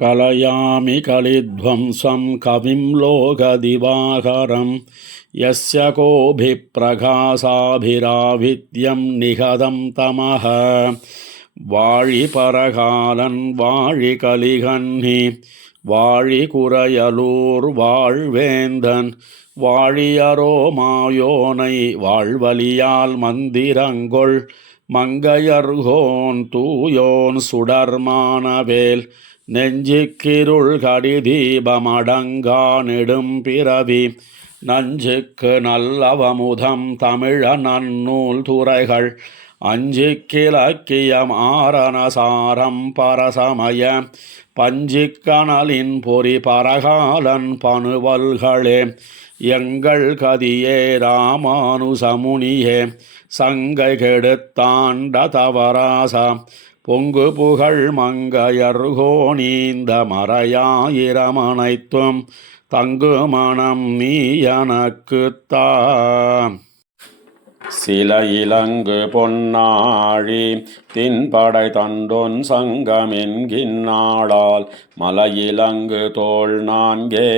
கலயாமி கலித்வம்சம் கவிம் லோகதிவாகரம் யஸ்ய கோபிப்பிரகாசாபிராவித்யம் நிகதம் தமஹ. வாழி பரகாலன் வாழி கலிகன்னி வாழி குறையலூர் வாழ்வேந்தன் வாழியரோ மாயோனை வாழ்வலியால் மந்திரங்கொள் மங்கையர்கோன் தூயோன் சுடர்மானவேல் நெஞ்சுக்கிருள் கடிதீபமடங்கா நெடும் பிறவி நஞ்சுக்கு நல்லவமுதம் தமிழ நன்னூல் துறைகள் அஞ்சிக்கிலக்கியம் ஆரணசாரம் பரசமய பஞ்சிக்கணலின் பொறி பரகாலன் பணுவல்களே எங்கள் கதியே ராமானுசமுனியே சங்கை கெடுத்தாண்ட தவராசா பொங்கு புகழ் மங்கையர்கோணீந்த மறையாயிரமனைத்தும் தங்கு மனம் நீ எனக்குத்தான். சில இலங்கு பொன்னாழி தின்படை தண்டொன் சங்கமென்கின்னாளால் மலையிலங்கு தோள் நான்கே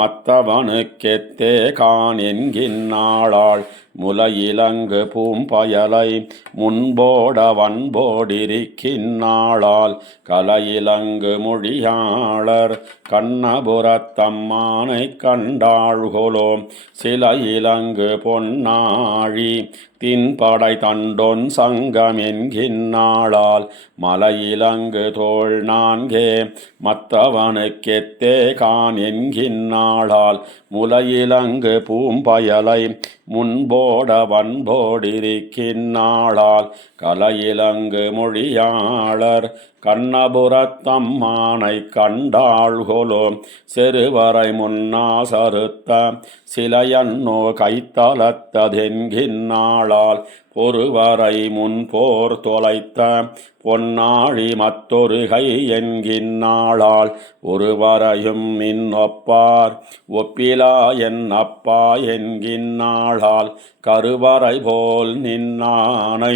மத்தவனுக்கெத்தே கான் என்கின்னாளாள் முலையிலங்கு பூம்பயலை முன்போட வன்போடிருக்கின்னாளால் கலையிலங்கு மொழியாளர் கண்ணபுரத்தம்மானை கண்டாள்கொலோ சில இலங்கு பொன்னாழி தின்படை தண்டொன் சங்கமென்கின்னாளால் மலையிலங்கு தோள் நான்கே மத்தவனுக்கெத்தே கான் என்கின்னாளால் முலையிலங்கு பூம்பயலை முன்போட வன்போடிருக்கின்னாளால் கலையிலங்கு மொழியாளர் கண்ணபுரத்தம்மானை கண்டாள்கொலோ செருவரை முன்னாசறுத்த சிலையன்னோ கைத்தலத்ததென்கின்னாளால் பொறுவரை முன்போர் தொலைத்த பொன்னாழி மத்தொருகை என்கின்னாளால் ஒருவரையும் மின்னொப்பார் ஒப்பிலா என் அப்பா என்கின்னாளால் கருவறை போல் நின்னானை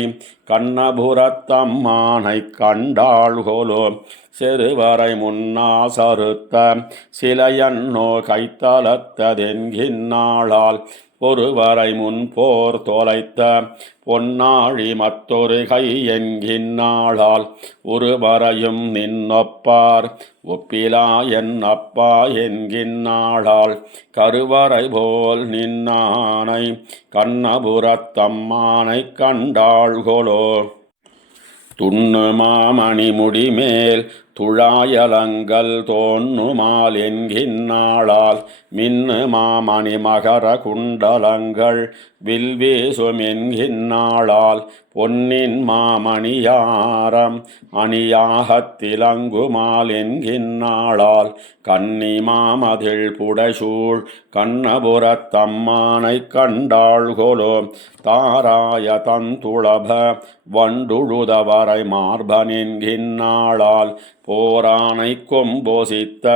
கண்ணபுரத்தம்மானை கண்டாள்கொலோ செருவரை முன்னாசறுத்த சிலையன்னோ கைத்தலத்ததென்கின்னாளால் ஒருவரை முன்போர் தொலைத்த பொன்னாழி மத்தொரு கை என்கின்னாளால் ஒருவரையும் நின்னொப்பார் ஒப்பிலா என் அப்பா என்கின்னாளால் கருவறை போல் நின்னானை கண்ணபுரத்தம்மானை கண்டாள்கொலோ துண்ணு மாமணி முடிமேல் துழாயலங்கள் தோன்னுமால் என்கின்னாளால் மின்னு மாமணி மகர குண்டலங்கள் வில்வேசும் என்கின்னாளால் பொன்னின் மாமணியாரம் அணியாகத்திலங்குமால் என்கின்னாளால் கன்னி மாமதில் புடைசூழ் கண்ணபுரத்தம்மானை கண்டாள்கொலோ தாராய தந்துளப வண்டுழுதவரை மார்பன் என்கின்னாளால் போரானை கொம்போசித்த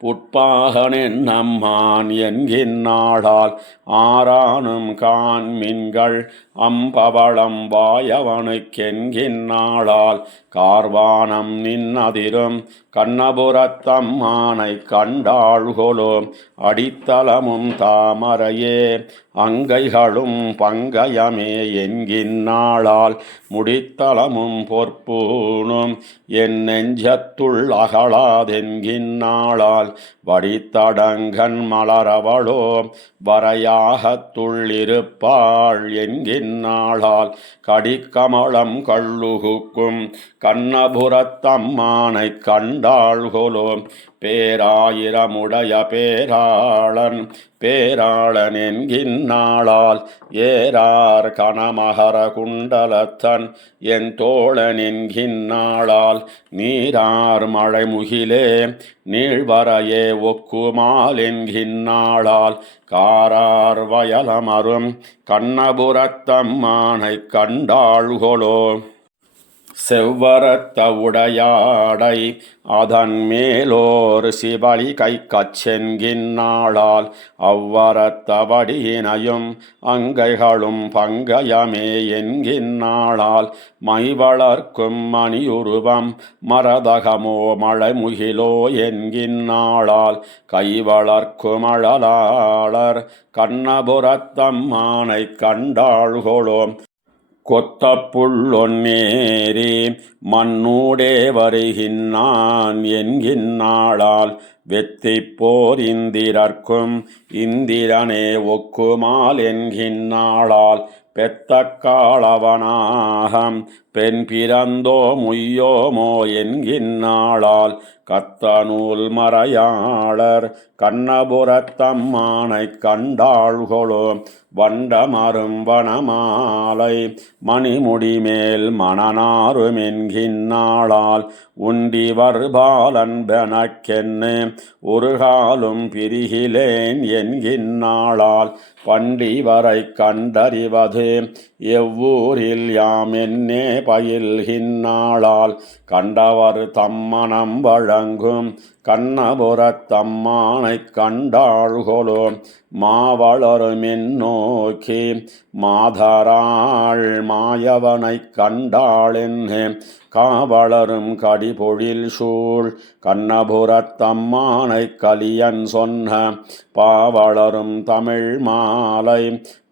புட்பாகனென் நம்மான் என்கின்னாளால் ஆரானும் கான்மின்கள் அம்பவளம் வாயவனுக்கென்கின்னாளால் கார்வானம் நின்னதிரும் கண்ணபுரத்தம்மானை கண்டாள்கொலோ அடித்தளமும் தாமரையே அங்கைகளும் பங்கயமே என்கின்னாளால் முடித்தளமும் பொற்பூனும் என் நெஞ்சத்துள் அகலாதென்கின்னாளால் வடித்தடங்கன் மலரவளோ வரையாகத்துள்ளிருப்பாள் என்கின்னாளால் கடிக்கமலம் கள்ளுகுக்கும் கண்ணபுரத்தம்மானை கண்டாள்கொலோ பேராயிரமுடைய பேராளன் என்கின்னாளால் ஏரார் கனமகர குண்டலத்தன் என் தோழன் என்கின்னாளால் நீரார் மழை முகிலே நீழ்வரையே ஒக்குமால் என்கின்னாளால் காரார் வயலமரும் கண்ணபுரத்தம்மானை கண்டாள்கொலோ செவ்வரத்த உடையாடை அதன் மேலோர் சிவலி கைக்கச் சென்கின்னாளால் அவ்வரத்தபடியினையும் அங்கைகளும் பங்கயமே என்கின்னாளால் மை வளர்க்கும் மணியுருவம் மரதகமோ மழைமுகிலோ என்கின்னாளால் கை வளர்க்கும் அழலாளர் கண்ணபுரத்தம்மானை கண்டாள்கொளோ கொத்த புள்ளொன்னேரி மண்ணூடே வருகின்னான் என்கின்னாளால் வெத்திப்போர் இந்திரர்க்கும் இந்திரனே ஒக்குமால் என்கின்னாளால் பெத்த காளவனாகம் பெண் பிறந்தோ முய்யோமோ என்கின்னாளால் கத்தநூல் மறையாளர் கண்ணபுரத்தம்மானை கண்டாள்கொளோ வண்டமரும் வனமாலை மணிமுடிமேல் மணனாரும் என்கின்னாளால் உண்டிவர் பாலன்பெனக்கென்னு ஒரு காலும் பிரிகிலேன் என்கின்னாளால் பண்டிவரை கண்டறிவது எவ்வூரில் யாம் என்னே பயில்கின்னாளால் கண்டவர் தம்மனம் வழங்கும் கண்ணபுரத்தம்மானை கண்டாள்கொளோ மாவளரும் நோக்கி மாதராள் மாயவனை கண்டாளென்னு காவலரும் கடிபொழில் சூழ் கண்ணபுரத்தம்மானை கலியன் சொன்ன பாவலரும் தமிழ் மாலை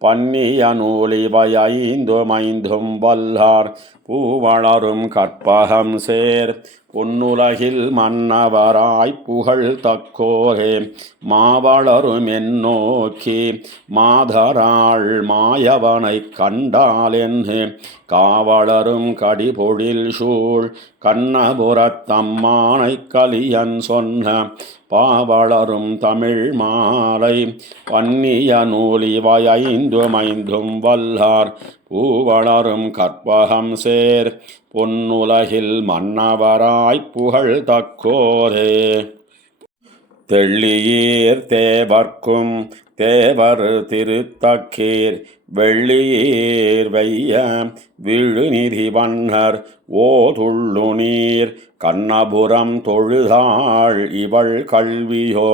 பன்னிய நூலிவை ஐந்தும் வல்லார் பூவளரும் கற்பகம் சேர் பொன்னுலகில் மன்னவராய் புகழ் தக்கோரே மாவளரும் நோக்கி மாதராள் மாயவனை கண்டாலென்று காவலரும் கடிபொழில் சூழ் கண்ணபுரத்தம்மானை கலியன் சொன்ன பாவலரும் தமிழ் மாலை பன்னிய நூலிவை ஐந்தும் வல்லார் பூவளரும் கற்பகம் சேர் பொன்னுலகில் மன்னவராய் புகழ் தக்கோரே தெள்ளியீர் தேவர்க்கும் தேவர் திருத்தக்கீர் வெள்ளியீர் வெய்ய விழுநிதி வண்ணர் ஓதுள்ளு நீர் கண்ணபுரம் தொழுதாள் இவள் கல்வியோ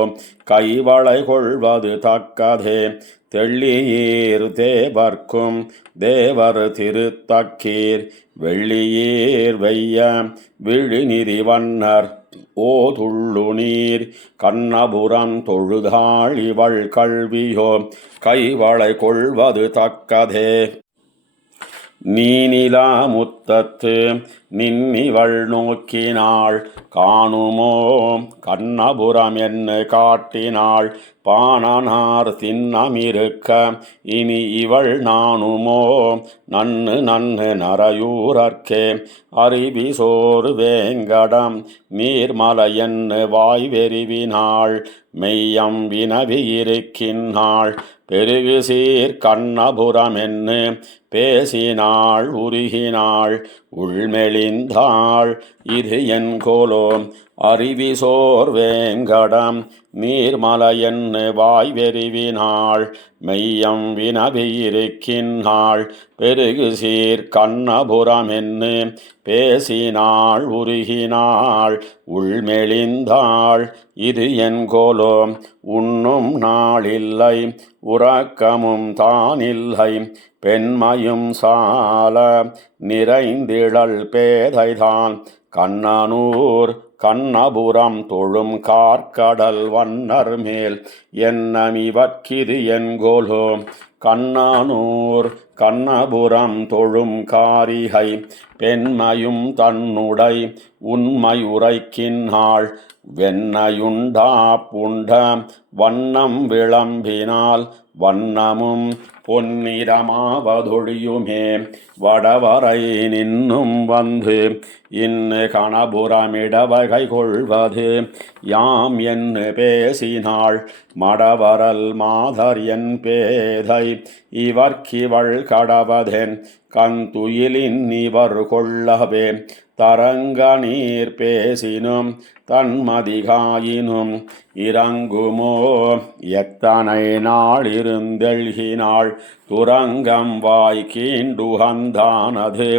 கைவளை கொள்வது தக்கதே தெள்ளியீர் தேவர்க்கும் தேவர் திருத்தக்கீர் வெள்ளியீர் வெய்ய விழுநிதி வண்ணர் ஓதுள்ளு நீர் கண்ணபுரம் தொழுதாள் இவள் கல்வியோ கைவளை கொள்வது தக்கதே நீனிலா முத்தத்து நின்னிவள் நோக்கினாள் காணுமோ கண்ணபுரம் என்ன காட்டினாள் பாணனார் தின்னமிருக்க இனி இவள் நானுமோ நன்னு நரையூரற்கே அருவிசோர் வேங்கடம் நீர்மலையன்னு வாய் வெறிவினாள் மெய்யம் வினவியிருக்கின்றாள் பெருகு சீர் கண்ணபுரம் என்று பேசினாள் உருகினாள் உள்மெளிந்தாள் இது என் கோலோ அருவிசோர் வேங்கடம் நீர்மலையன்னு வாய் வெறிவினாள் மெய்யம் வினவியிருக்கின்றாள் பெருகு சீர் கண்ணபுரம் என்று பேசினாள் உருகினாள் உள்மெளிந்தாள் இது என் கோலோ உண்ணும் நாளில்லை உறக்கமும் தானில்லை பெண்மையும் சால நிறைந்திழல் பேதைதான் கண்ணனூர் கண்ணபுரம் தொழும் கார்க்கடல் வண்ணர் மேல் என்னமிவற்கிது என்கோலோ கண்ணனூர் கண்ணபுரம் தொழும் காரிகை பெண்மையும் தன்னுடை உண்மை உரைக்கின்றாள் வெண்ணையுண்டா புண்ட வண்ணம் விளம்பினால் வண்ணமும் பொன்னிறமாவதொழியுமே வடவரை நின்னும் வந்து இன்னு கணபுரமிடவகை கொள்வது யாம் என்று பேசினாள் மடவரல் மாதர் என் பேதை இவர்க்கிவள் கடவதென் கந்துயிலின் இவர் கொள்ளவே தரங்க நீர் பேசினும் தன்மதிகாயினும் இறங்குமோ எத்தனை நாள் இருந்தெழ்கினாள் துரங்கம் வாய் கீண்டுகந்தானது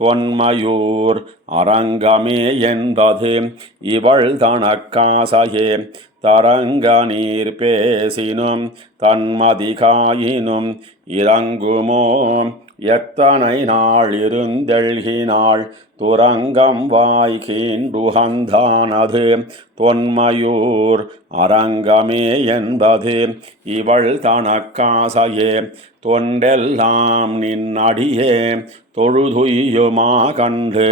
தொன்மையூர் அரங்கமே என்பது இவள் தனக்காசையே தரங்க நீர் பேசினும் தன்மதிகாயினும் இறங்குமோ எத்தனை நாள் இருந்தெழ்கினாள் துரங்கம் வாய்கீண்டுகந்தானது தொன்மையூர் அரங்கமே என்பது இவள் தனக்காசையே தொண்டெல்லாம் நின்னடியே தொழுதுயுமா கண்டு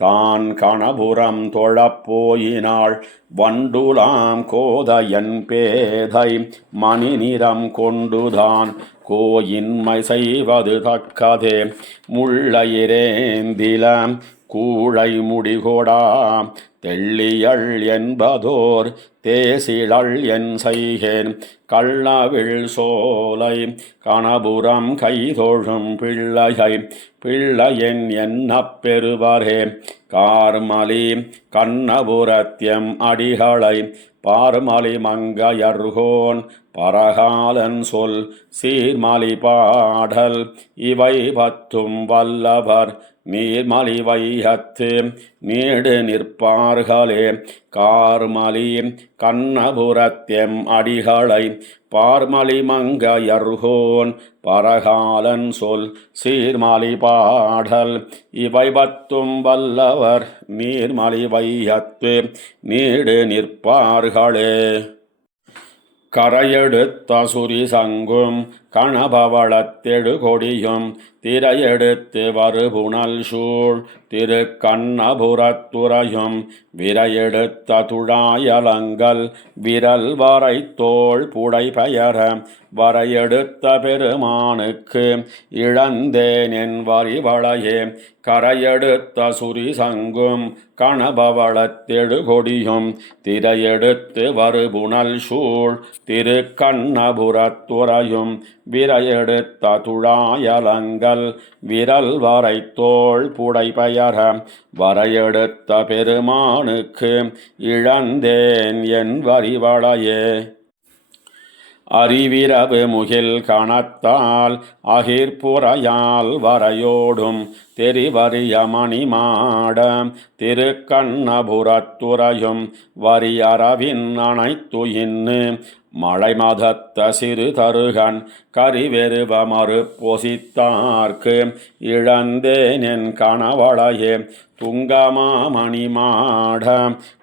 தான் கணபுரம் தொழப்போயினாள் வண்டுலாம் கோதையன் பேதை மணி நிறம் கொண்டுதான் கோயின்மை செய்வது தக்கதே முள்ளையிரேந்திலம் கூழை முடிகொடா தெள்ளியள் என்பதோர் தேசிழள் என் செய்கேன் கள்ளவிழ் சோலை கணபுரம் கைதொழும் பிள்ளையன் என்னப் பெறுவரே கார்மலி கண்ணபுரத்யம் அடிகளை பார்மலி மங்கையர்கோன் பரகாலன் சொல் சீர்மலி பாடல் இவை பத்தும் வல்லவர் நீர்மலி வையத்து நீடு நிற்பார்களே கார்மலி கண்ணபுரத்யம் அடிகளை பார்மலி மங்கையர்கோன் பரகாலன் சொல் சீர்மலி பாடல் இவை பத்தும் வல்லவர் நீர்மலி வையத்து நீடு நிற்பார்களே கரையெடுத்த சுரி சங்கும் கணபவளத்தெடு கொடியும் திரையெடுத்து வருபுணல் சூழ் திரு கண்ணபுரத்துறையும் விரையெடுத்த துழாயலங்கள் விரல் வரை தோள் புடை பெயர வரையெடுத்த பெருமானுக்கு இழந்தேன் என் வரிவளையே கரையெடுத்த சுரி சங்கும் கணபவளத்தெடு கொடியும் திரையெடுத்து வருபுணல் சூழ் திரு கண்ணபுரத்துறையும் விரையெடுத்த துழாயலங்கள் விரல் வரை தோள் புடை பெயர வரையெடுத்த பெருமானுக்கு இழந்தேன் என் வரிவளையே அறிவிரவு முகில் கணத்தால் அகிர்புறையால் வரையோடும் தெரிவரிய மணிமாட திருக்கண்ணபுரத்துறையும் வரியறவின் அனைத்துயின்னு மழை மதத்த சிறு தருகன் கரிவெருவ மறு பொசித்தார்க்கு இழந்தேன் என் கணவளையே துங்கமாமணிமாட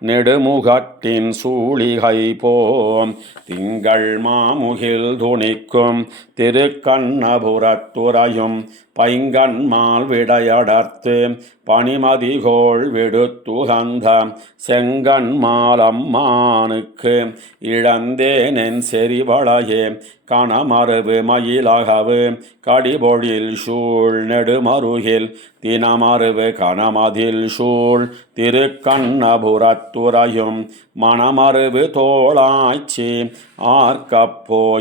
நெடுமுகத்தின் சூழிகை போம் திங்கள் மாமுகில் துணிக்கும் திருக்கண்ணபுரத்துறையும் பைங்கண்மால் விடையடர்த்து பனிமதிகோள் விடுத்துகந்த செங்கண்மாலம்மானுக்கு இழந்தேனென் செறிவளையே கணமருவு மயிலகவு கடிபொழில் சூழ் நெடுமருகில் தினமருவு கணமதில் சூழ் திருக்கண்ணபுரத்துறையும் மணமருவு தோளாய்ச்சி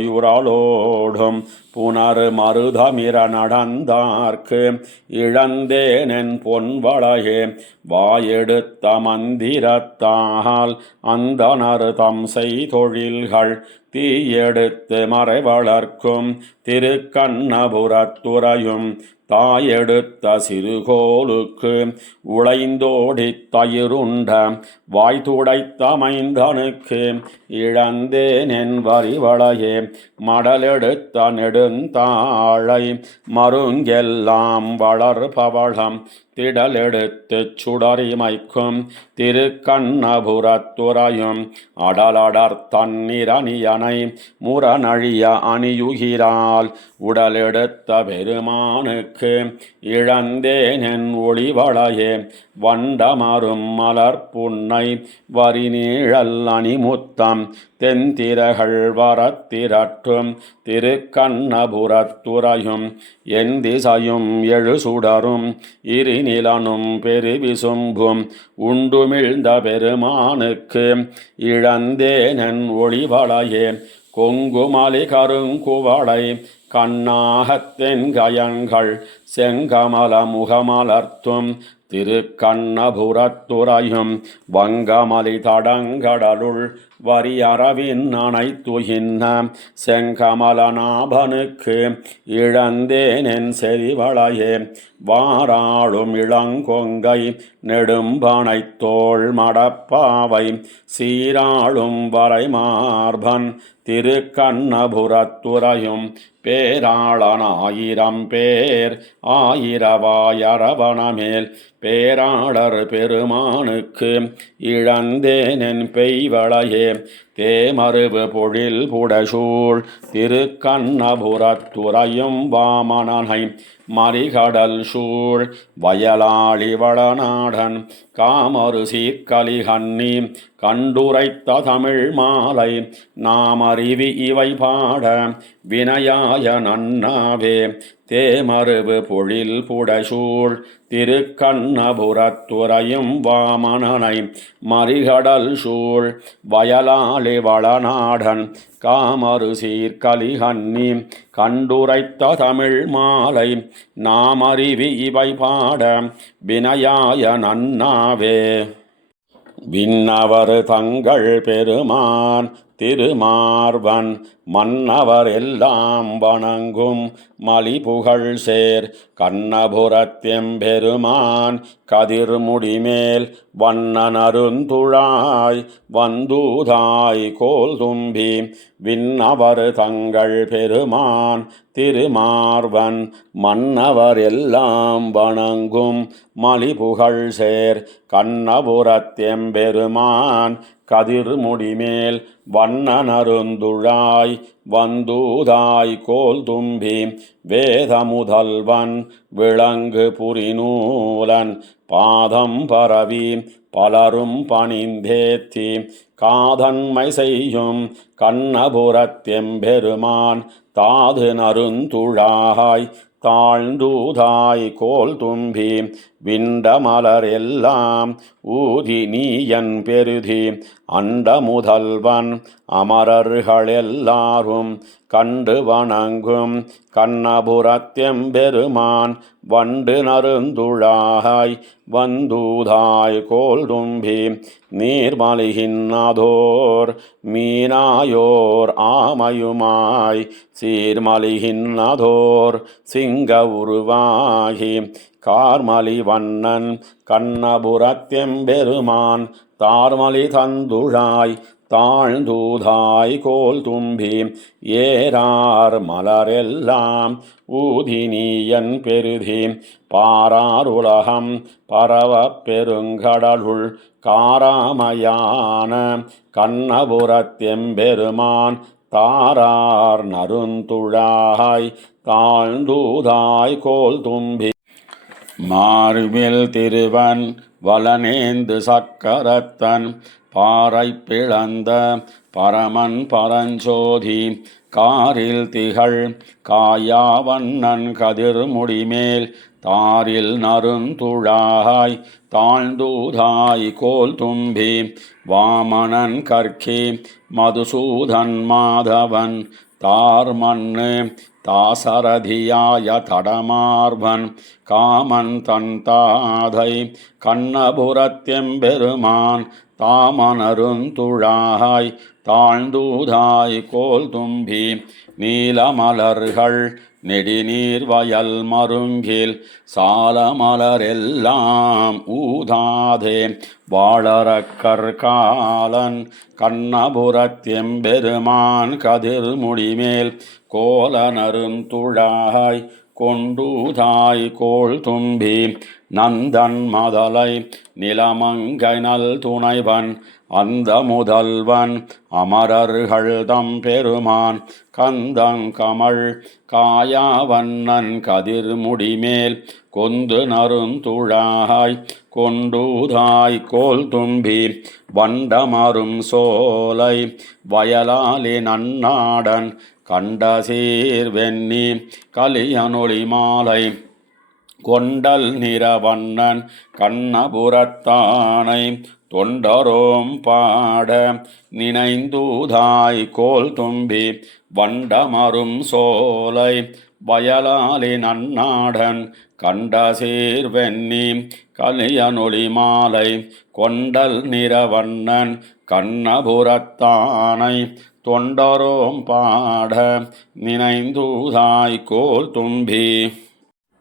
ஆர்க்கப்போயுரலோடும் புனர் மருதமிர நடந்தார்க்கு இழந்தேனென் பொன்வளையே வாயெடுத்த மந்திரத்தால் அந்தணர் தம் செய்தொழில்கள் தீயெடுத்து மறை வளர்க்கும் திருக்கண்ணபுரத்துறையும் தாயெடுத்த சிறுகோலுக்கு உழைந்தோடித் தயிருண்ட வாய்துடைத்த மைந்தனுக்கு இழந்தேனென் வரிவளையே மடலெடுத்த நெடுந்தாழை மருங்கெல்லாம் வளர்பவளம் திடலெடுத்துச் சுடரிமைக்கும் திருக்கண்ணபுரத்துறையும் அடலடர் தன்னிரணியனை முரணழிய அணியுகிறாள் உடலெடுத்த பெருமானுக்கு இழந்தேனென் ஒளிவளையே வண்டமரும் மலர்புன்னை வரிநீழல் அணிமுத்தம் தென்திரகள் வரத்திரட்டும் திருக்கண்ணபுரத்துறையும் என் திசையும் எழு சுடரும் இருநிலனும் பெருவிசும்பும் உண்டுமிழ்ந்த பெருமானுக்கு இழந்தேனென் ஒளிவளையே கொங்குமலி கருங்குவளை கண்ணாகத்தென் கயங்கள் செங்கமல முகமலர்த்தும் திருக்கண்ணபுரத்துறையும் வங்கமலி தடங்கடலுள் வரியறவின் அனைத்துயின்ன செங்கமலநாபனுக்கு இழந்தேனென் செறிவளையே வாராளும் இளங்கொங்கை நெடும்பனைத்தோள் மடப்பாவை சீராளும் வரைமார்பன் திருக்கண்ணபுரத்துறையும் பேராளனாயிரம் பேர் ஆயிரவாயரவணமேல் பேராளர் பெருமானுக்கு இழந்தேனென் பெய்வளையே தேமருவு பொழில் புடசூழ் திருக்கண்ணபுரத்துறையும் வாமனனை மறிகடல் சூழ் வயலாளி வளநாடன் காமரு சீர்கலிகண்ணி கண்டுரைத்த தமிழ் மாலை நாமறிவி இவை பாட வினயாய நன்னாவே தேமருவு பொழில் புடசூழ் திருக்கண்ணபுரத்துறையும் வாமனனை மறிகடல் சூழ் வயலாளி வளநாடன் காமரு சீர்கலிகண்ணி கண்டுரைத்த தமிழ் மாலை நாமறிவி இவை பாட வினயாய நன்னாவே விண்ணவர் தங்கள் பெருமான் திருமார்வன் மன்னவர் எல்லாம் வணங்கும் மலிபுகழ் சேர் கண்ணபுரத்தெம்பெருமான் கதிர்முடிமேல் வண்ணனருந்துழாய் வந்தூதாய் கோல் தும்பி விண்ணவர் தங்கள் பெருமான் திருமார்வன் மன்னவர் எல்லாம் வணங்கும் மலிபுகழ் சேர் கண்ணபுரத்தெம்பெருமான் கதிர்முடிமேல் வண்ணனருந்துழாய் வந்தூதாய் கோல் தும்பி வேத முதல்வன் விளங்கு புரிநூலன் பாதம் பரவி பலரும் பணிந்தேத்தி காதன்மை செய்யும் கண்ணபுரத்தெம்பெருமான் தாது நருந்துழாய் தாழ்ந்தூதாய் கோல் தும்பி விண்டமலர் எல்லாம் ஊதி நீயன் பெருதி அண்ட முதல்வன் அமரர்கள் எல்லாரும் கண்டு வணங்கும் கண்ணபுரத்தெம்பெருமான் வண்டு நருந்துழாய் வந்தூதாய் கோல் தும்பி நீர்மலிகின்னதோர் மீனாயோர் ஆமையுமாய் சீர்மலிகின்னதோர் சிங்க உருவாகி கார்மலி வண்ணன் கண்ணபுரத்தெம்பெருமான் தார்மலி தந்துழாய் தாழ்ந்தூதாய் கோல் தும்பி ஏறார் மலரெல்லாம் ஊதினியன் பெருதி பாராருலகம் பரவ பெருங்கடலுள் காராமயான கண்ணபுரத்தெம்பெருமான் தாரார் நருந்துழாய் தாழ்ந்தூதாய் கோல் தும்பி மார்பில் திருவன் வலனேந்து சக்கரத்தன் பாறை பிளந்த பரமன் பரஞ்சோதி காரில் திகழ் காயாவண்ணன் கதிர்முடிமேல் தாரில் நருந்துழாய் தாழ்ந்தூதாய் கோல் தும்பி வாமனன் கற்கி மதுசூதன் மாதவன் தார்மண்ணு தாசரதியாய தடமார்பன் காமன் தன் தாதை கண்ணபுரத்தெம்பெருமான் தாமனருந்துழாய் தாழ்ந்தூதாய் கோல் தும்பி நீலமலர்கள் நெடிநீர் வயல் மருங்கில் சாலமலரெல்லாம் ஊதாதே வாழறக்கற்காலன் கண்ணபுரத்தெம்பெருமான் கதிர்முடிமேல் கோல நருந்துழாய் கொண்டூதாய் கோல் தும்பி நந்தன் மதலை நிலமங்கை நல் துணைவன் அந்த முதல்வன் அமரர்கள் தம் பெருமான் கந்தங்கமள் காயாவண்ணன் கதிர்முடிமேல் கொந்து நருந்துழாய் கொண்டூதாய் கோல் தும்பி வண்டமரும் சோலை வயலாலி நன்னாடன் கண்ட சீர்வெண்ணி கலியனொளி மாலை கொண்டல் நிறவண்ணன் கண்ணபுரத்தானை தொண்டரோம் பாட நினைந்தூதாய் கோல் தும்பி வண்டமரும் சோலை வயலாலி நன்னாடன் கண்ட சீர்வெண்ணி கலியனொளி மாலை கொண்டல் நிறவண்ணன் கண்ணபுரத்தானை தொண்டரோம் பாட நினைந்தூதாய் கோல் தும்பி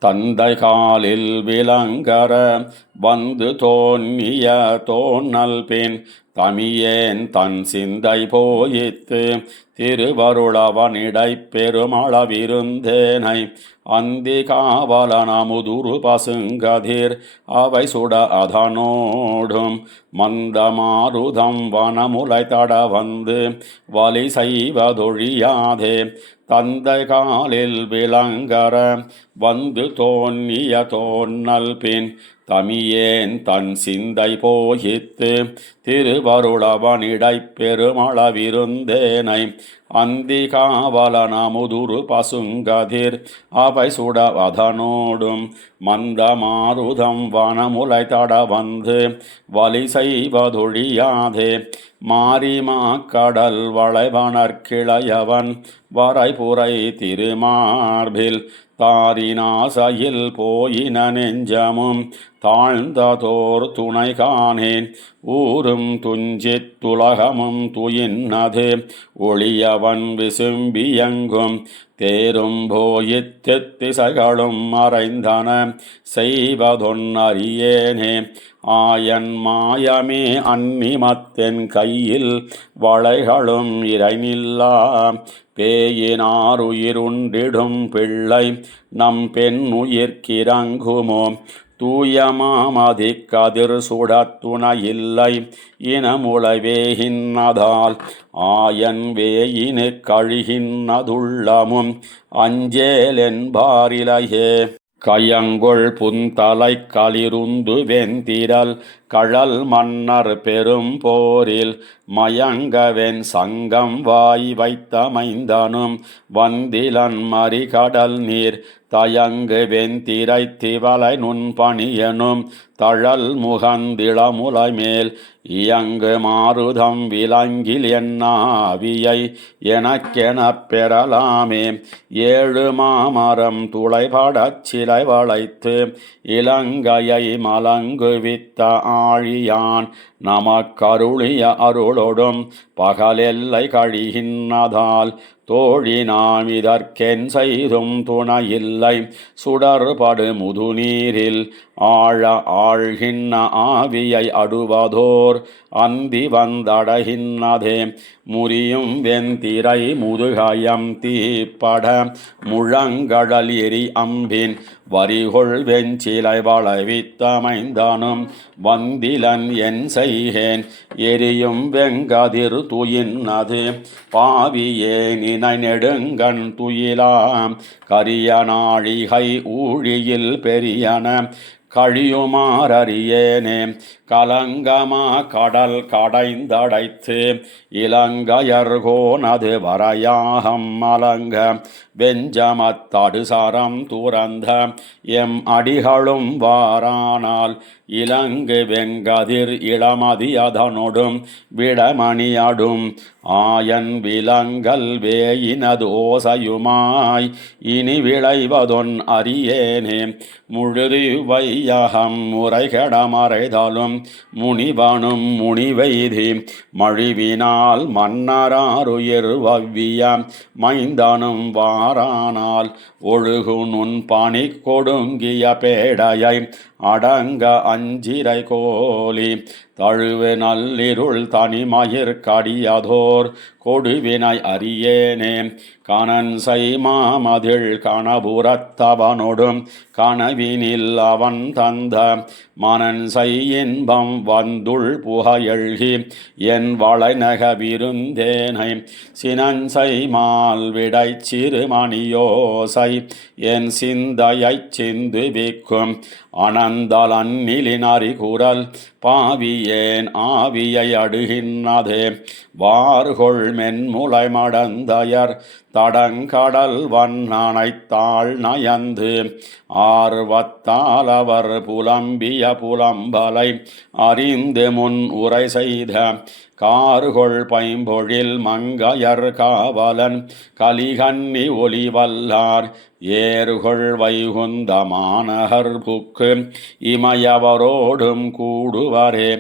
தந்தை காலில் விளங்கர வந்து தோன்னிய தோன்னல் பின் தமியேன் தன் சிந்தை போயித்து திருவருளவனிடை பெருமளவிருந்தேனை அந்தி காவலனமுதுரு பசுங்கதிர் அவை சுட அதனோடும் மந்த மாருதம் வனமுலை தட வந்து வலி செய்வதொழியாதே தந்தை காலில் விளங்கர வந்து தோன்னிய தோன்னல் பின் தமியேன் தன் சிந்தை போயித்து திருவருளவனிடை பெருமளவிருந்தேனை அந்தி காவலனமுதுரு பசுங்கதிர் அவை சுட அதனோடும் மந்த மாருதம் வனமுலை தட வந்து வலி செய்வதொழியாதே மாரிமா கடல் வளைவனர்கிளையவன் வரைபுரை திருமார்பில் தாரினாசையில் போயின நெஞ்சமும் தாழ்ந்ததோர் துணை காணேன் ஊரும் துஞ்சித் துலகமும் துயின்னது ஒளியவன் விசும்பியங்கும் தேரும் போயித்திசைகளும் மறைந்தன செய்வதொன்னறியேனே ஆயன் மாயமே அன்னிமத்தென் கையில் வளைகளும் இறைநில்லா பேயினாருயிருண்டிடும் பிள்ளை நம் பெண் உயிர்க்கிறங்குமோ தூயமாமதி கதிர் சுடத்துணையில்லை இனமுளைவேகின்னதால் ஆயன் வேயினு கழுகின்னதுள்ளமும் அஞ்சேலென்பாரிலையே கயங்கொள் புந்தலை களிருந்து வெந்திரல் கழல் மன்னர் பெரும் போரில் மயங்கவென் சங்கம் வாய் வைத்தமைந்தனும் வந்திலன் மறிகடல் நீர் தயங்கு வெந்திரை திவலை நுண்பணியனும் தழல் முகந்திளமுலை மேல் இயங்கு மாருதம் விலங்கில் என்னாவியை எனக்கெனப் பெறலாமே ஏழு மாமரம் துளைபடச் சிலை வளைத்து இலங்கையை மலங்குவித்த ஆழியான் நமக்கருளிய அருளொடும் பகலெல்லை கழிகின்றதால் தோழி நாம் இதற்கென் செய்தும் துணையில்லை சுடர்படு முதுநீரில் ஆழ ஆழ்கின்ற ஆவியை அடுவதோர் அந்தி வந்தடைகின்றதே முறியும் வெந்திரை முதுகயம் தீப்பட முழங்கடல் எரி அம்பின் வரிகொள் வெஞ்சிலை வளைவித்தமைந்தானும் வந்திலன் என் செய்கேன் எரியும் வெங்கதிர் துயின்னது பாவியே நினை நெடுங்கண் துயிலாம் கரிய நாழிகை ஊழியில் பெரியன கழியுமாறறியேனே கலங்கமா கடல் கடைந்தடைத்து இலங்கையர்கோனது வரையாகம் மலங்க வெஞ்சமத்தடுசரம் துறந்த எம் அடிகளும் வாரானால் இலங்கு வெங்கதிர் இளமதி அதனொடும் விடமணியடும் ஆயன் விலங்கல் வேயினது ஓசையுமாய் இனி விளைவதொன் அறியேனே முழுது வையகம் முறைகடமறைதலும் முனிவனும் முனிவெய்தி மழிவினால் மன்னராருயிர் வவ்விய மைந்தனும் வாரானால் ஒழுகு நுண் பணி கொடுங்கிய பேடையை அடங்க அஞ்சிரை கோலி தழுவு நல்லிருள் தனிமயிர் கடியதோர் கொடுவினை அறியேனே கணன் செய்மாமதில் கணபுரத்தவனொடும் கனவினில் அவன் தந்த மனன் செய்யின்பம் வந்துள் புகையழ்கி என் வளைநக விருந்தேனை சினன்சை மால் விடை சிறுமணியோசை என் சிந்தையைச் சிந்துவிக்கும் அனந்தல் அந்நிலின் அறிகுரல் பாவியேன் ஆவியை அடுகின்றதே வார்கொள் மென்முலை மடந்தயர் தடங்கடல் வண்ணனைத்தாள் நயந்து ஆர்வத்தால் அவர் புலம்பிய புலம்பலை அறிந்து முன் உரை செய்த கார்கொள் பைம்பொழில் மங்கையர் காவலன் கலிகன்னி ஒளிவல்லார் ஏறுகொள் வைகுந்த மாநகர் புக்கு இமையவரோடும் கூடுவரே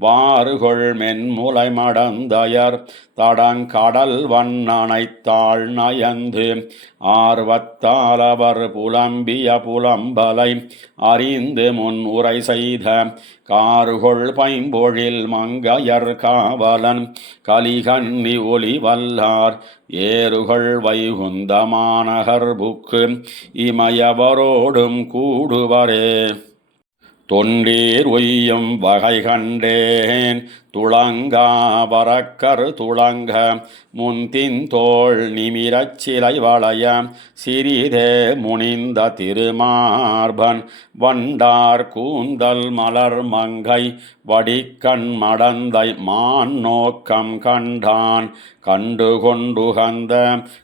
வாறுகொள் மென்முலை மடந்தயர் தடங்கடல் வண்ணனைத்தாள் நயந்து ஆர்வத்தால் அவர் புலம்பிய புலம்பலை அறிந்து முன் உரை செய்த கார்கொள் பைம்பொழில் மங்கையர் காவலன் கலிகன்னி ஒளிவல்லார் ஏறுகொள் வைகுந்த மாநகர் புக்கு இமையவரோடும் கூடுவரே தொண்டீர் உய்யும் வகை கண்டேன் துளங்கா வரக்கர் துளங்க முந்தின் தோள் நிமிரச் சிலை வளைய சிறிதே முனிந்த திருமார்பன் வண்டார் கூந்தல் மலர் மங்கை வடிக்கண் மடந்தை மான் நோக்கம் கண்டான் கண்டு கொண்டுகந்த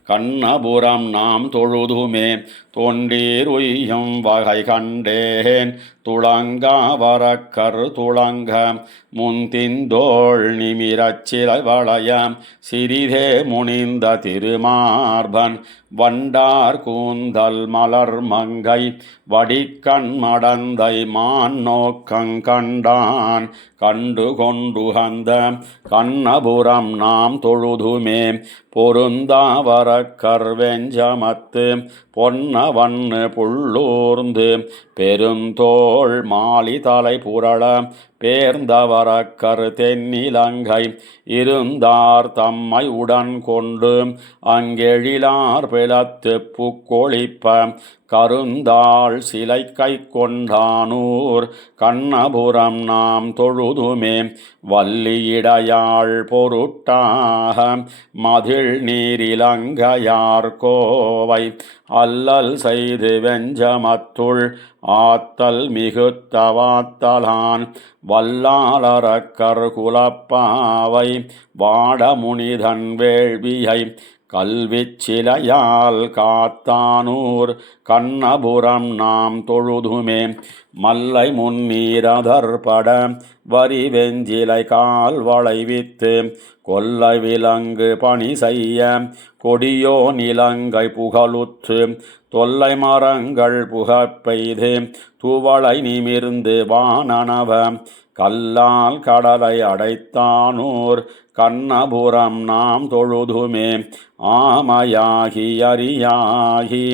கண்ணபுரம் நாம் தொழுதுமே தொண்டீர் உய்யும் வகை கண்டேன் துளங்கா வரக்கர் துளங்க முந்திந்தோள் நிமிரச் சிலை வளைய சிறிதே முனிந்த திருமார்பன் வண்டார் கூந்தல் மலர் மங்கை வடிக்கண் மடந்தை மான் நோக்கங் கண்டான் கண்டு கொண்டுகந்த கண்ணபுரம் நாம் தொழுதுமே பொருந்தாவரக்கர் வெஞ்சமத்து பொன்னவண்ணு புள்ளூர்ந்து பெருந்தோள் மாலி தலை புரள பேர்ந்தவரக்கர் தென்னிலங்கை இருந்தார் தம்மை உடன் கொண்டு அங்கெழிலார் பிளத்து புக்கொழிப்ப கருந்தாள் சிலை கை கொண்டானூர் கண்ணபுரம் நாம் தொழுதுமே வல்லியிடையாள் பொருட்டாக மதில் நீரிலங்கையார் கோவை அல்லல் செய்து வெஞ்சமத்துள் ஆத்தல் மிகுத்தவாத்தலான் வல்லாளரக்கர் குலப்பாவை வாடமுனிதன் வேள்வியை கல்விச் சிலையால் காத்தானூர் கண்ணபுரம் நாம் தொழுதுமே மல்லை முன்னீரதற்பட வரி வெஞ்சிலை கால் வளைவித்து கொல்லை விலங்கு பணி செய்ய கொடியோ நிலங்கை புகழுற்று தொல்லை மரங்கள் புகப்பெய்து துவளை நிமிர்ந்து வானனவ கல்லால் கடலை அடைத்தானூர் கண்ணபுரம் நாம் தொழுதுமே ஆமையாகி அரியாகி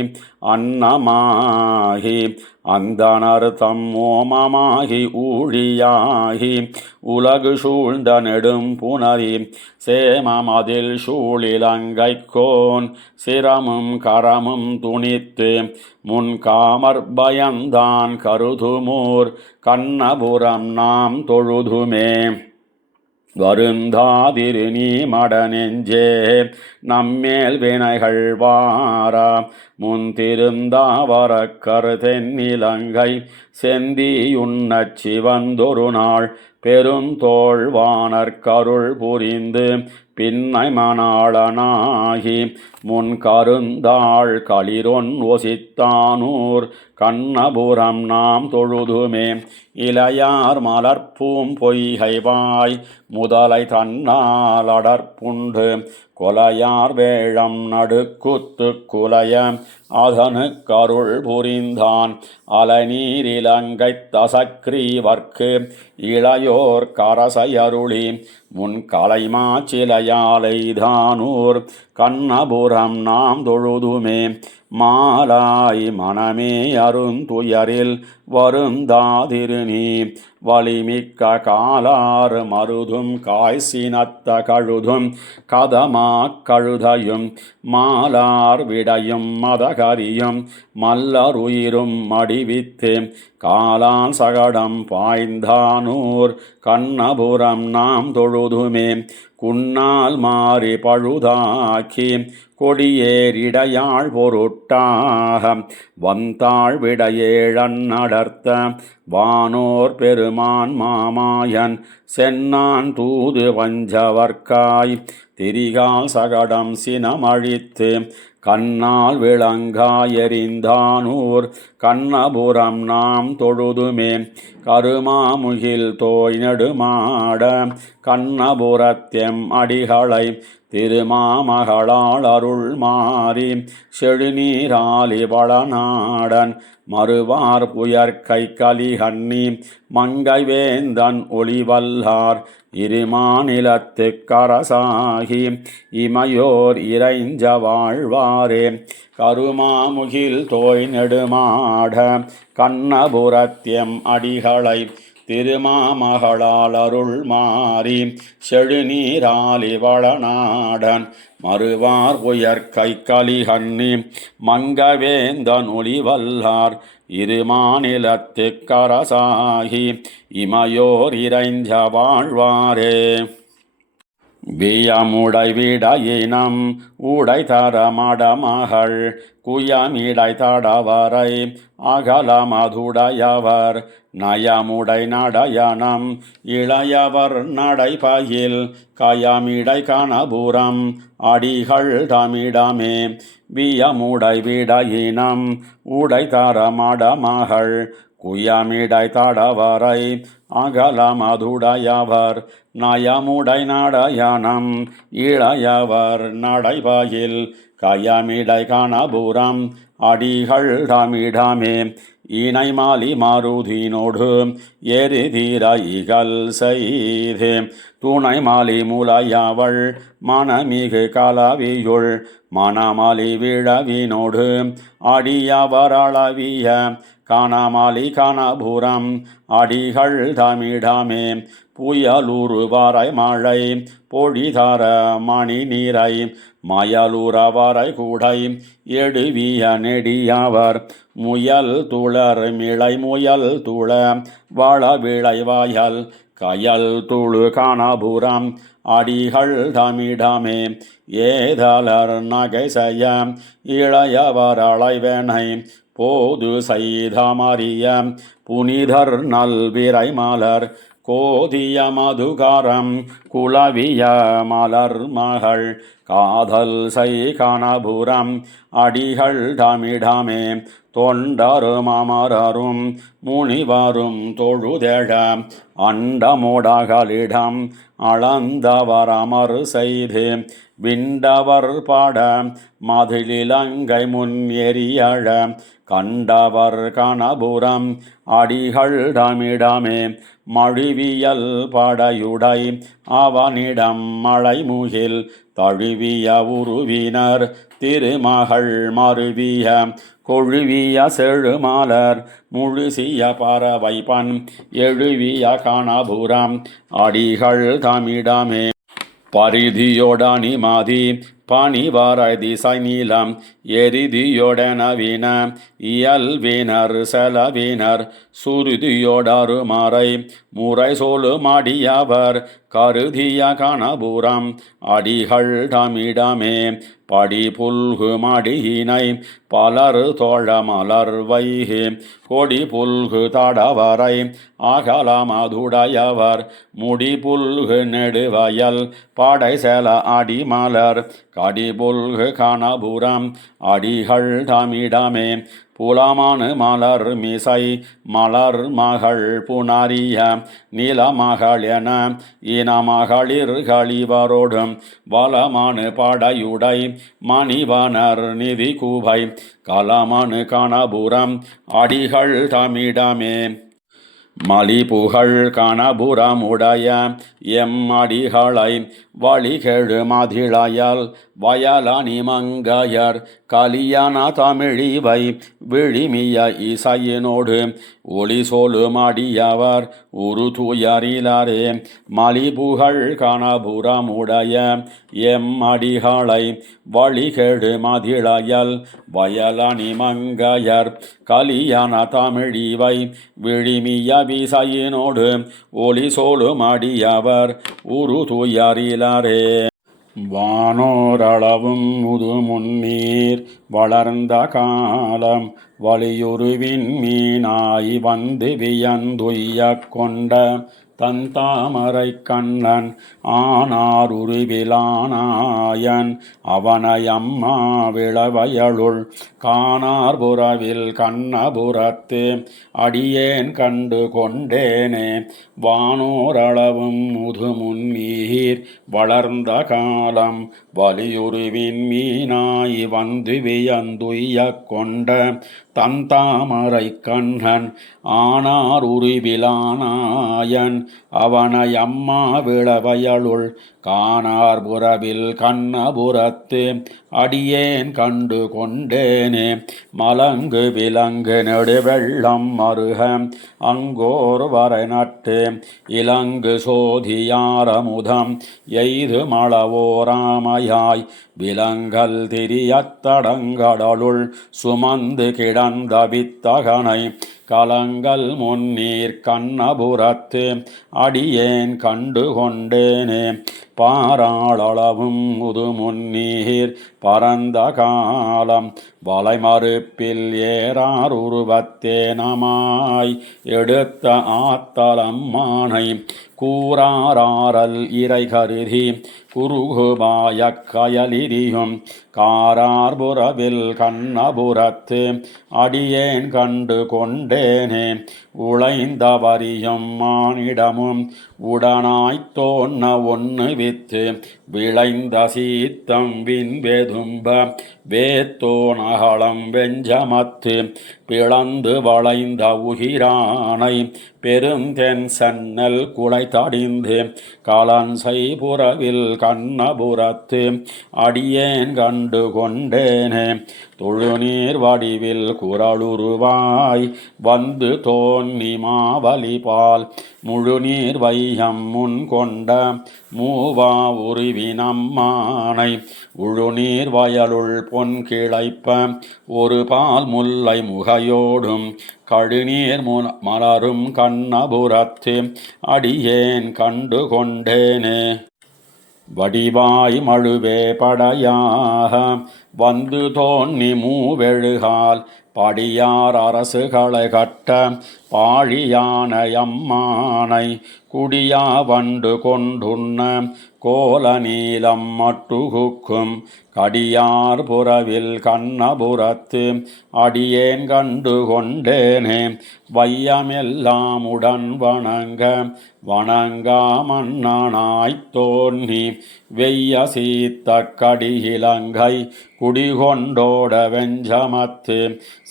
அன்னமாகி அந்தனர் தம் ஓமமாகி ஊழியாகி உலகு சூழ்ந்த நெடும் புனரி சேமமதில் சூழிலங்கைக்கோன் சிரமும் கரமும் துணித்து முன் காமர் பயந்தான் கருதுமூர் கண்ணபுரம் நாம் தொழுதுமே வருந்தாதிரு நீ மடநெஞ்சே நம்மேல் வினைகள் வாரா முன்திருந்தாவரக்கர் தென்னிலங்கை செந்தியுண்ணச் சிவந்தொரு நாள் பெருந்தோள் வானர்கருள் புரிந்து பின்னை மணாளனாகி முன் கருந்தாள் களிரொன் ஒசித்தானூர் கண்ணபுரம் நாம் தொழுதுமே இளையார் மலர்ப்பூம் பொய்கைவாய் முதலை தன்னால் அடற்புண்டு கொலையார் வேழம் நடுக்குத்து குலைய அதனு கருள் புரிந்தான் அலைநீரிலங்கை தசக்ரீவர்க்கு இளையோர் கரசையருளி முன் கலைமா சிலையாலைதானூர் கண்ணபுரம் நாம் தொழுதுமே மாலாய் மனமே அருந்துயரில் வருந்தாதிருநீ வலிமிக்க காலார் மருதும் காய்சினத்த கழுதும் கதமா கழுதையும் மாலார் விடையும் மதகரியும் மல்லருயிரும் மடிவித்து காலான் சகடம் பாய்ந்தானூர் கண்ணபுரம் நாம் தொழு தொழுதுமே குன்னால் மாறி பழுதாக்கி கொடியேறிடையாள் பொருட்டாக வந்தாள் விடையேழன் அடர்த்த வானோர் பெருமான் மாமாயன் சென்னான் தூது வஞ்சவர்க்காய் திரிகால் சகடம் சினமழித்து கண்ணால் விளங்காயெறிந்தானூர் கண்ணபுரம் நாம் தொழுதுமே கருமாமுகில் தோய் நெடுமாட கண்ணபுரத்தெம் அடிகளை திருமாமகளால் அருள் மாறி செழுநீராலி வளநாடன் மறுவார் புயற்கை கலிகண்ணி மங்கை வேந்தன் ஒளிவல்லார் இருமாநிலத்துக்கரசாகி இமையோர் இறைஞ்ச வாழ்வாரே கருமாமுகில் தோய் நெடுமாட கண்ணபுரத்யம் அடிகளை திருமாமகளால் அருள் மாறி செழுநீராலி வளநாடன் மறுவார் உயர்கை கலிகண்ணி மங்கவேந்தன் ஒளிவல்லார் இருமாநிலத்துக்கரசாகி இமையோர் இறைஞ்ச வாழ்வாரே வியமுடை விடையினம் உடை தர மடமகள் குயமிடை தடவரை அகலமதுடையவர் நயமுடை நடையனம் இளையவர் நடைபயில் கயமிடை கணபுரம் அடிகள் தமிழமே வியமுடை விடையினம் உடை தர மடமகள் குயமிடை தடவரை அகலமதுடையவர் நயமுடை நடையனம் இளையவர் நடைபயில் கயமிடை கணபுரம் அடிகள் தமிழமே இணை மாலி மருதினோடு எரிதீர இகல் செய்தே துணை மாலி முலையவள் மனமிகு கலவியுள் மணமலி விழவினோடு அடியவர் அளவிய கணமலி கணபுரம் அடிகள் தமிழமே புயலுரு வரை மழை பொழிதர மணி நீரை மயலுற வரை கூடை எடுவிய நெடியவர் முயல் துளர் மிளை முயல் துள வள விளைவாயல் கயல் துளு கணபுரம் அடிகள் தமிழமே ஏதலர் நகை செய்ய இளையவர் அளைவனை போது செய்தமறிய புனிதர் நல்விரை மலர் கோதிய மதுகாரம் குலவிய மலர் மகள் காதல் செய் கணபுரம் அடிகள் தமிழமே தொண்டரும் அமரரும் முனிவரும் தொழுதெழ அண்டமோடகளிடம் அளந்தவர் அமர் செய்து விண்டவர் பாட மதிலிலங்கை முன் எரியழ கண்டவர் கணபுரம் அடிகள் தமிழமே மழுவியல் படையுடை அவனிடம் மழைமுகில் தழுவிய உருவினர் திருமகள் மருவிய கொழுவிய செழுமலர் முழுசிய பறவை பண் எழுவிய கணபுரம் அடிகள் தமிழமே பரிதியோடனி மதி பணிவரை திசை நீளம் எரிதியோடனவின இயல்வினர் செலவினர் சுருதியோடரு மறை முறை சொல்லும் அடியவர் கருதிய கணபுரம் அடிகள் தமிழமே படி புல்கு மடியினை பலர் தோழ மலர் வைகி கொடி புல்கு தடவரை அகலமதுடையவர் முடி புல்கு நெடுவயல் படை செல அடிமலர் கடிபுல்கு கணபுரம் அடிகள் தமிழமே புலமனு மலர் மிசை மலர் மகள் புணரிய நிலமகள் என இனமகளிர் களிவரோடும் வளமனு படையுடை மணிவனர் நிதி கூபை கலமனு கணபுரம் அடிகள் தமிழமே மலிபுகழ் கணபுரமுடைய எம் அடிகளை வழிகெழு மதிளையல் வயலணி மங்கையர் கலியன தமிழிவை விழிமிய இசையினோடு ஒளி சோலுமடியவர் உரு துயரிலரே மலிபுகழ் கணபுரமுடைய எம்மடிகளை வழிகெடு மதிழயல் வயலணி மங்கையர் கலியன தமிழிவை விழிமிய விசையினோடு ஒளி சோலுமடியவர் உரு துயரிலரே வானோரளவும் முதுமுன்னீர் வளர்ந்த காலம் வலியுருவின் மீனாய் வந்து வியந்துய்யக் கொண்ட தன் தாமரை கண்ணன் ஆனார் உருவிலானாயன் அவனையம்மா விளவயலுள் காணார் புறவில் கண்ணபுரத்து அடியேன் கண்டு கொண்டேனே வானோரளவும் முதுமுன்னீர் வளர்ந்த காலம் வலியுருவின் மீனாய் வந்து வியந்துய்யக் கொண்ட தன் தாமரை கண்ணன் ஆனார் உருவிலானாயன் அவனையம்மா விளவயலுள் காணார் புறவில் கண்ணபுரத்து அடியேன் கண்டு கொண்டேனே மலங்கு விலங்கு நெடுவெள்ளம் மருக அங்கோர் வரை நட்டு இலங்கு சோதியாரமுதம் எய்து மளவோராமையாய் விலங்கல் திரியத்தடங்கடலுள் சுமந்து கிடந்த வித்தகனை கலங்கல் முன்னீர் கண்ணபுரத்து அடியேன் கண்டு கொண்டேனே பாராளளவும் முதுமுன்னீர் பரந்த காலம் வளைமறுப்பில் ஏறார் உருவத்தே நமாய் எடுத்த ஆத்தலம்மானை கூறாரல் இறை கருதி குருகுபாயக் கயலிரியும் காரார்புறவில் கண்ணபுரத்து அடியேன் கண்டு கொண்டேனே உழைந்தவரியும் மானிடமும் உடனாய்த் தோன்ன ஒன்னு வித்து விளைந்த சீத்தம் விண்வெதும்ப வேத்தோனகலம் வெஞ்சமத்து பிளந்து வளைந்த உகிரானை பெருந்தென் சன்னல் குலை தடிந்து கலன்சை புறவில் கண்ணபுரத்து அடியேன் கண்டு கொண்டேனே தொழுநீர் வடிவில் குரலுருவாய் வந்து தோன்னி மாவலிபால் முழுநீர் வையம் முன் கொண்ட மூவா உருவினம்மானை உழுநீர் வயலுள் பொன் கிளைப்ப ஒரு பால் முல்லை முகையோடும் கழுநீர் மலரும் கண்ணபுரத்து அடியேன் கண்டு கொண்டேனே வடிவாய் மழுவே படையாக வந்து தோன்னி மூவெழுகால் படியார் அரசுகளை கட்ட பாழியானையம்மானை குடியா வண்டு கொண்டுண்ண கோல நீலம் மட்டுகுக்கும் கடியார் புறவில் கண்ணபுரத்து அடியேன் கண்டு கொண்டேனே வையமெல்லாம் உடன் வணங்கா மன்னனாய்த் தோன்னி வெய்ய சீத்த கடியிலங்கை குடிகொண்டோட வெஞ்சமத்து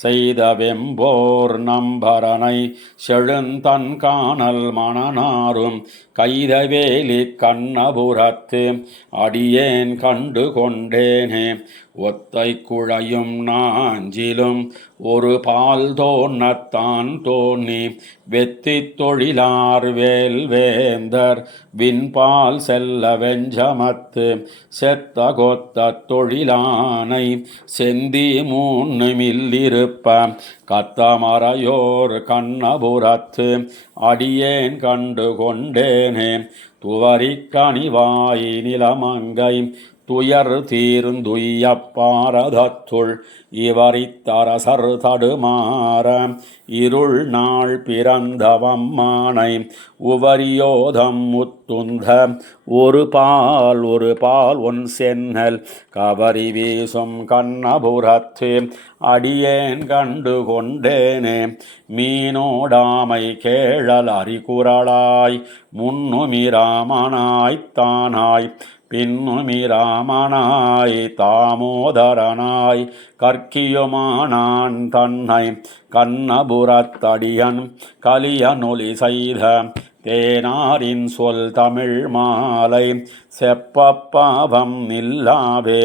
செய்த வெம்போர் நம்பரனை செழுந்தன் காணல் மணனாரும் கைதவேலி கண்ணபுரத்து அடியேன் கண்டு கொண்டேனே ஒத்தை குழையும் நாஞ்சிலும் ஒரு பால் தோன்னத்தான் தோன்னி வெத்தி தொழிலார் வேல்வேந்தர் விண்பால் செல்ல வெஞ்சமத்து செத்த கொத்த தொழிலானை செந்தி மூன்னு மில்லிருப்ப கத்தமறையோர் கண்ணபுரத்து அடியேன் கண்டு கொண்டேனே துவரிக் கனிவாய் நிலமங்கை துயர் தீர்ந்துய்யப் பாரதத்துள் இவரித்தரசர் தடுமாற இருள் நாள் பிறந்தவம்மானை உவரியோதம் முத்துந்த ஒரு பால் ஒன் சென்னல் கவரி வீசும் கண்ணபுரத்து அடியேன் கண்டு கொண்டேனே மீனோடாமை கேழல் அரிகுரலாய் முன்னுமிராமனாய்த் தானாய் பின்னுமிராமனாய் தாமோதரனாய் கற்கியுமானான் தன்னை கண்ணபுரத்தடியன் கலியனொலி செய்த தேனாரின் சொல் தமிழ் மாலை செப்பப்பாவம் நில்லாவே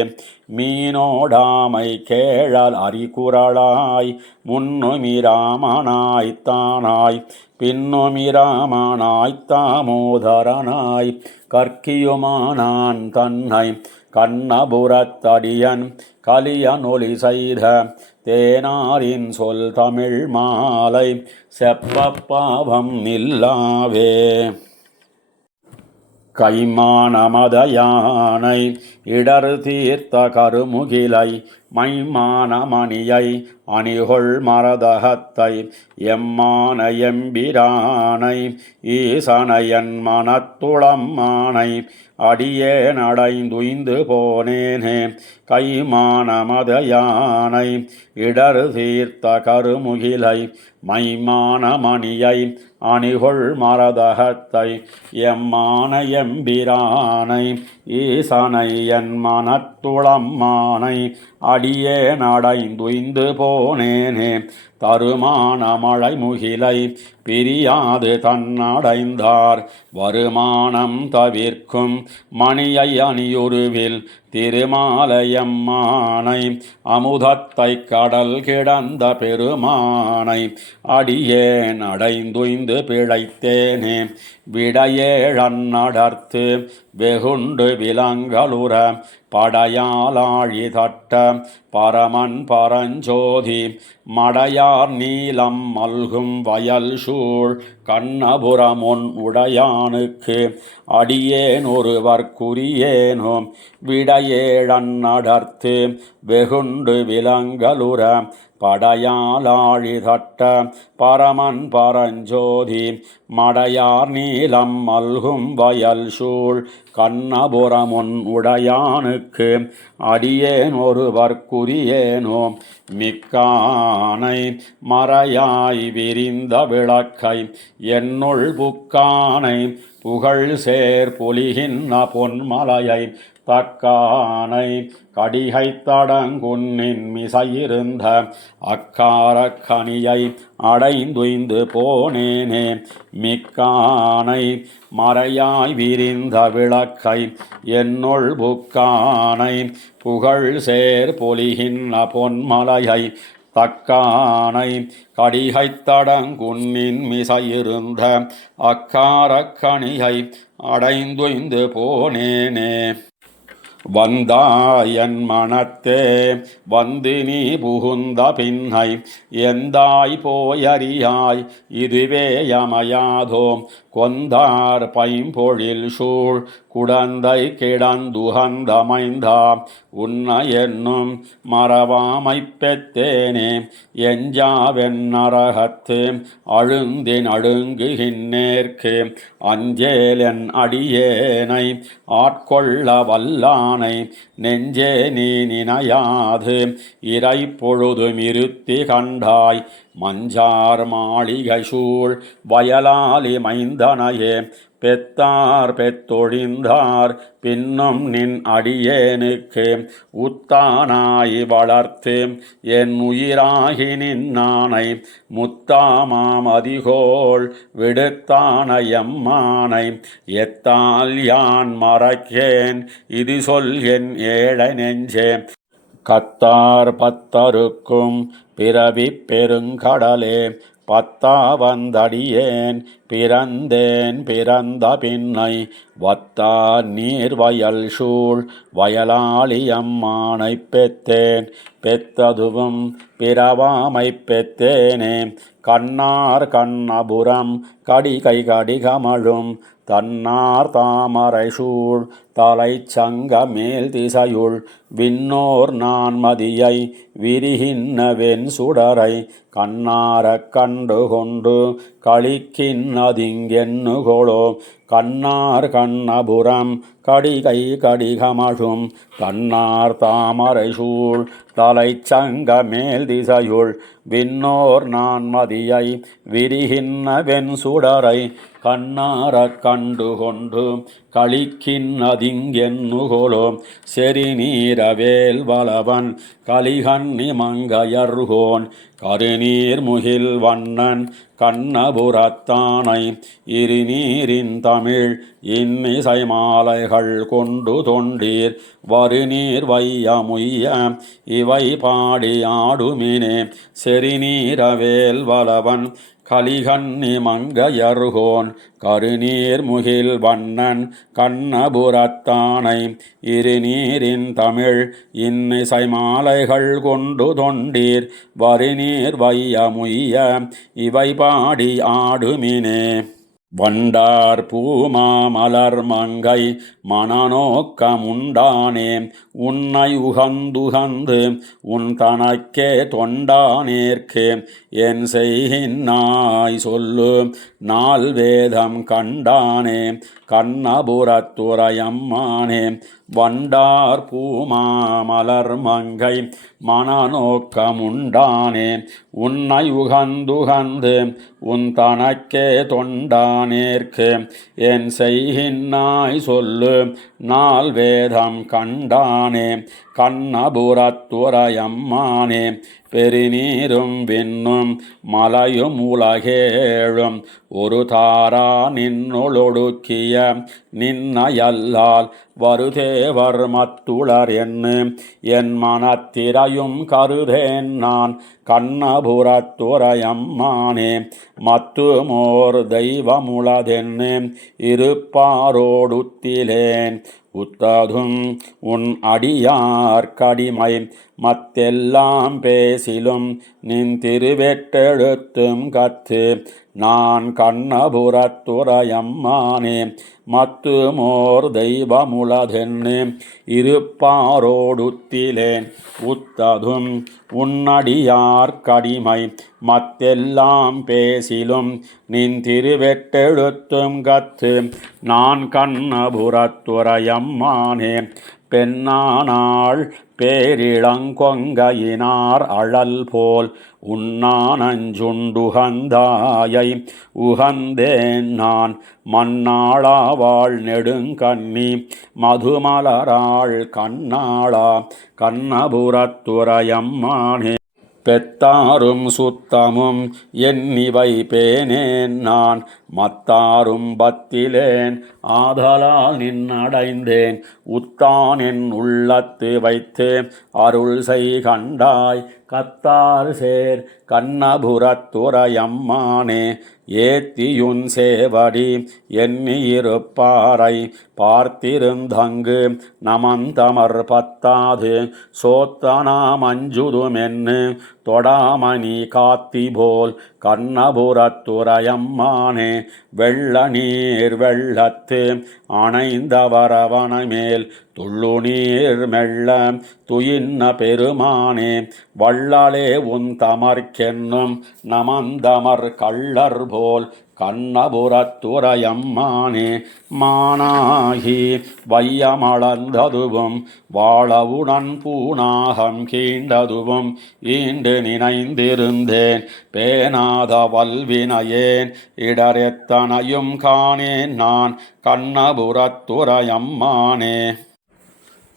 மீனோடாமை கேழல் அறிகுறளாய் முன்னுமிராமனாய்த்தானாய் பின்னுமிராமனாய்த்தாமோதரனாய் கற்கியுமானான் தன்னை கண்ணபுரத்தடியன் கலியனொலி செய்த தேனாரின் சொல் தமிழ் மாலை செப்பப்பாவம் நில்லாவே கைமானமத யானை இடர் தீர்த்த கருமுகிலை மைமானமணியை அணிகொள் மரதகத்தை எம்மான எம்பிரானை ஈசனையன் மனத்துளம்மானை அடியேனடைந்துய்ந்து போனேனே கைமானமத யானை இடர் தீர்த்த கருமுகிலை மைமானமணியை அணிகொள் மரதகத்தை எம்மான எம்பிரானை ஈசனை என் மனத்துளம்மானை அடியேனடைந்துய்ந்து போனேனே தருமான மழை முகிலை பிரியாது தன்னடைந்தார் வருமானம் தவிர்க்கும் மணியை அணியுருவில் திருமாலையம்மானை அமுதத்தை கடல் கிடந்த பெருமானை அடியேன் அடைந்துய்ந்து பிழைத்தேனே விடையேழன்னடர்த்து வெகுண்டு விலங்கலுற படையாளாழி தட்ட பரமன் பரஞ்சோதி மடையார் நீலம் மல்கும் வயல் சூழ் கண்ணபுரமொன் உடையானுக்கு அடியேன் ஒருவர்க்குரியேனோ விடையேழன்னடர்த்து வெகுண்டு விலங்கலுற படையாளாழி தட்ட பரமன் பரஞ்சோதி மடையார் நீலம் மல்கும் வயல் சூழ் கண்ணபுரமொன் உடையானுக்கு அடியேன் ஒருவர்க்குரியேனோ மிக்கானை மறையாய் விரிந்த விளக்கை என்னுள் புக்கானை புகழ் சேர் பொலிகின்ற பொன்மலையை தக்கானை கடிகை தடங்குன்னின் மிசையிருந்த அக்காரக் கனியை அடைந்துய்ந்து போனேனே மிக்கானை மறையாய் விரிந்த விளக்கை என்னுள் புக்கானை புகழ் சேர் பொலிகின்ற பொன்மலையை தக்கானை கடிகை தடங்குன்னின் மிசையிருந்த அக்காரக் கனியை அடைந்துய்ந்து போனேனே வந்தாயன் மனத்தே வந்து நீ புகுந்த பின்னை எந்தாய் போயறியாய் இதுவே யமையாதோம் கொந்தார் பைம்பொழில் சூழ் குடந்தை கிடந்துகந்தமைந்தா உன்ன என்னும் மறவாமைப் பெத்தேனே எஞ்சாவென்னரகத்து அழுந்தின் அழுங்குகின்னேற்கு அஞ்சேலென் அடியேனை ஆட்கொள்ள வல்லானை நெஞ்சே நீ நினையாது இறை பொழுதும் இருத்தி கண்டாய் மஞ்சார் மாளிகை சூழ் வயலாலி மைந்தனையே பெத்தார் பெத்தொழிந்தார் பின்னும் நின் அடியேனுக்கு உத்தானாய் வளர்த்து என் உயிராகி நின்னானை முத்தாமாமதிகோள் விடுத்தான எம்மானை எத்தால் யான் மறக்கேன் இது சொல் என் ஏழை நெஞ்சே கத்தார் பத்தருக்கும் பிறவி பெருங்கடலே பத்தா வந்தடியேன் பிறந்தேன் பிறந்த பின்னை வத்தா நீர்வயல் சூழ் வயலாளி அம்மானை பெத்தேன் பெத்ததுவும் பிறவாமை பெத்தேனே கண்ணார் கண்ணபுரம் கடிகை கடிகமழும் தன்னார் தாமரை சூழ் தலை சங்க மேல் திசையுள் விண்ணோர் நான் மதியை விரிகின்ற வெண் சுடரை கண்ணாரக் கண்டு கொண்டு களிக்கின்னதிங்கென்னுகொளோ கண்ணார் கண்ணபுரம் கடிகை கடிகமழும் தன்னார் தாமரை சூழ் தலை சங்க மேல் திசையுள் விண்ணோர் நான் மதியை விரிகின்ற வெண் சுடரை கண்ணாரக் கண்டு கொண்டு களிக்கின்னதிங்கென்னுகொளோ செறி நீரவேல் வலவன் கலிகன்னி மங்கையர்கோன் கருநீர் முகில் வண்ணன் கண்ணபுரத்தானை இருநீரின் தமிழ் இன்னிசை மாலைகள் கொண்டு தொண்டீர் வருநீர் வையமுய்ய இவை பாடி ஆடுமினே செறிநீரவேல் வலவன் கலிகன்னி மங்கையர்கோன் கருநீர் முகில் வண்ணன் கண்ணபுரத்தானை இருநீரின் தமிழ் இன்னிசை மாலைகள் கொண்டு தொண்டீர் வருநீர் வையமுய்ய இவை பாடி ஆடுமினே வண்டார் பூமாமலர் மங்கை மனநோக்கமுண்டானே உன்னை உகந்துகந்து உன் தனக்கே தொண்டானேற்கு என் செய்கின்னாய் சொல்லு நாள் வேதம் கண்டானே கண்ணபுரத்துறையம்மானே வண்டார் பூமாமலர் மங்கை மனநோக்கமுண்டானே உன்னை உகந்துகந்து உன் தனக்கே தொண்டானேற்கு என் செய்கின்னாய் சொல்லு நாள் வேதம் கண்டானே கண்ணபுரத்துறையம்மானே பெருநீரும் விண்ணும் மலையும் உலகேழும் ஒரு தாரா நின்னொழுக்கிய நின்னையல்லால் வருதேவர் மத்துளர் என்று என் மனத்திரையும் கருதேன் நான் கண்ணபுரத்துறையம்மானே மத்துமோர் தெய்வமுளதென்னு இருப்பாரோடுத்திலேன் உத்ததும் உன் அடியார் கடிமை மத்தெல்லாம் பேசிலும் நின் திருவெட்டெழுத்தும் கத்து நான் கண்ணபுரத்துறையம்மானே மத்துமோர் தெய்வமுளதென்னு இருப்பாரோடுத்திலேன் உத்ததும் உன்னடியார் கடிமை மத்தெல்லாம் பேசிலும் நின் திருவெட்டெழுத்தும் கத்து நான் கண்ணபுரத்துறையம்மானே பெண்ணானாள் பேரிளங்கொங்கையினார் அழல் போல் உண்ணானஞ்சுண்டுகந்தாயை உகந்தேன் நான் மண்ணாளாவாள் நெடுங்கண்ணி மதுமலராள் கண்ணாளா கண்ணபுரத்துறையம்மானே பெத்தாரும் சுத்தமும் என்னிவை பேனேன் நான் மத்தாரும் பத்திலேன் ஆதலால் நின்னடைந்தேன் உத்தான் என் உள்ளத்து வைத்து அருள் செய் கண்டாய் கத்தார் சேர் கண்ணபுரத்துறையம்மானே ஏத்தியுன் சேவடி எண்ணி இருப்பாரை பார்த்திருந்தங்கு நமந்தமர் பத்தாது சோத்தனா மஞ்சுதுமென்னு தொடாமணி காத்தி போல் கண்ணபுரத்துறையம்மானே வெள்ள நீர் வெள்ளத்து அணைந்தவரவன மேல் துள்ளு நீர் மெல்ல துயின்ன பெருமானே வள்ளலே உன் தமர்க்கென்னும் நமந்தமர் கள்ளர் போல் கண்ணபுரத்துறையம்மானே மானாகி வையமளந்ததுவும் வாழவுடன் பூனாகம் கீண்டதுவும் ஈண்டு நினைந்திருந்தேன் பேனாத வல்வினையேன் இடரெத்தனையும் காணேன் நான் கண்ணபுரத்துறையம்மானே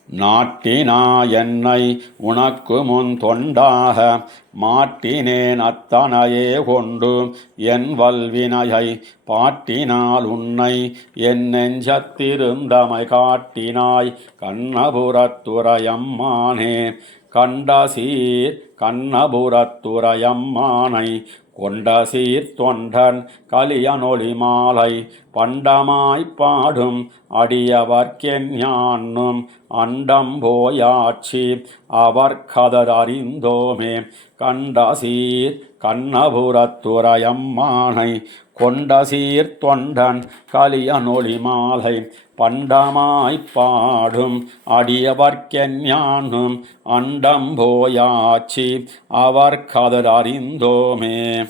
நாட்டினா என்னை உனக்கு முன் தொண்டாக மாட்டினேன் அத்தனையே கொண்டு என் வல்வினையை பாட்டினால் உன்னை என் நெஞ்சத்திருந்தமை காட்டினாய் கண்ணபுரத்துறையம்மானே கண்டசீர் கண்ணபுரத்துறையம்மானை கொண்ட சீர் தொண்டன் கலியனொளி மாலை பண்டமாய்ப் பாடும் அடியவர்க்கென் ஞானும் அண்டம் போயாட்சி அவர் கதறிந்தோமே கண்ட சீர் கண்ணபுரத்துறையம்மானை கொண்ட சீர் தொண்டன் கலியனொளி மாலை பண்டமாய்ப் பாடும் அடியவர்க்கென் ஞானும் அண்டம் போயாட்சி அவர் கதறிந்தோமே